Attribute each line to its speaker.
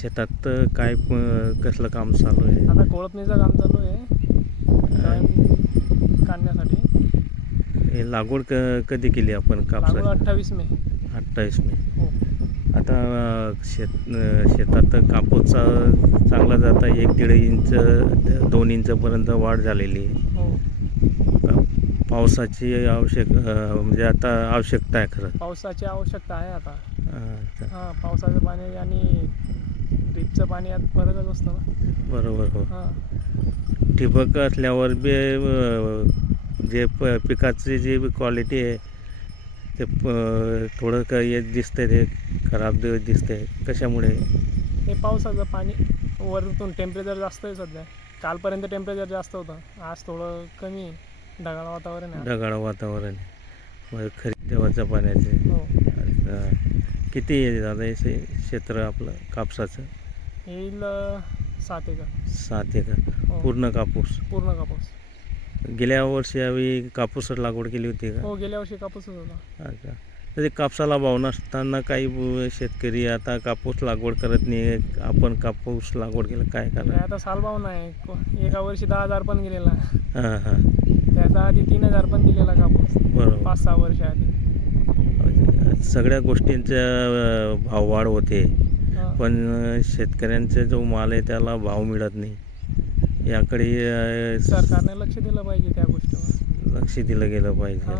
Speaker 1: शेतात काय कसलं काम चालू आहे?
Speaker 2: आता कोळपणीचं काम चालू आहे. काढण्यासाठी
Speaker 1: हे लागवड क कधी केली आपण कापसा
Speaker 2: अठ्ठावीस मे.
Speaker 1: अठ्ठावीस मे.
Speaker 2: हो.
Speaker 1: आता शेत शेतात कापूसचा चांगला जाता एक दीड इंच दोन इंचपर्यंत वाढ झालेली आहे.
Speaker 2: हो.
Speaker 1: पावसाची आवश्यक म्हणजे आता आवश्यकता आहे खरं.
Speaker 2: पावसाची आवश्यकता आहे आता. हां पावसाचं पाणी आणि ड्रीपचं पाणी यात फरकच असतं ना.
Speaker 1: बरोबर हो.
Speaker 2: हां.
Speaker 1: ठिबक असल्यावर बी अ, जे प पिकाची जी क्वालिटी आहे ते प थोडं क हे दिसतंय ते खराब दि- दिसतंय. कशामुळे?
Speaker 2: हे पावसाचं पाणी वरतून टेम्परेचर जास्त आहे सध्या. कालपर्यंत टेम्परेचर जास्त होतं. आज थोडं कमी आहे. ढगाळ वातावरण आहे
Speaker 1: ढगाळ वातावरण आहे. मग खरी देवाच्या पाण्याचे.
Speaker 2: हो.
Speaker 1: अ, किती आहे दादा हे शे- क्षेत्र आपलं कापसाचं?
Speaker 2: येईल सात एकर.
Speaker 1: सात एकर.
Speaker 2: हो.
Speaker 1: पूर्ण कापूस.
Speaker 2: पूर्ण कापूस.
Speaker 1: गेल्या वर्षी यावेळी कापूस लागवड केली होती का?
Speaker 2: हो गेल्या वर्षी कापूसच होता.
Speaker 1: अच्छा. तर ते कापसाला भाव नसताना काही ब- शेतकरी आता कापूस लागवड करत नाही. आपण कापूस लागवड केलं काय करणार?
Speaker 2: आता सालभाव नाही. को- एका वर्षी दहा हजार पण गेलेला.
Speaker 1: हां हां.
Speaker 2: त्याचा आधी तीन हजार पण दिलेला कापूस.
Speaker 1: बरोबर.
Speaker 2: पाच सहा वर्ष आधी.
Speaker 1: सगळ्या गोष्टींचा अ, भाववाढ होते. पण शेतकऱ्यांचा जो माल आहे त्याला भाव मिळत नाही. याकडे
Speaker 2: सरकारने लक्ष दिलं पाहिजे त्या गोष्टीवर.
Speaker 1: लक्ष दिलं गेलं पाहिजे.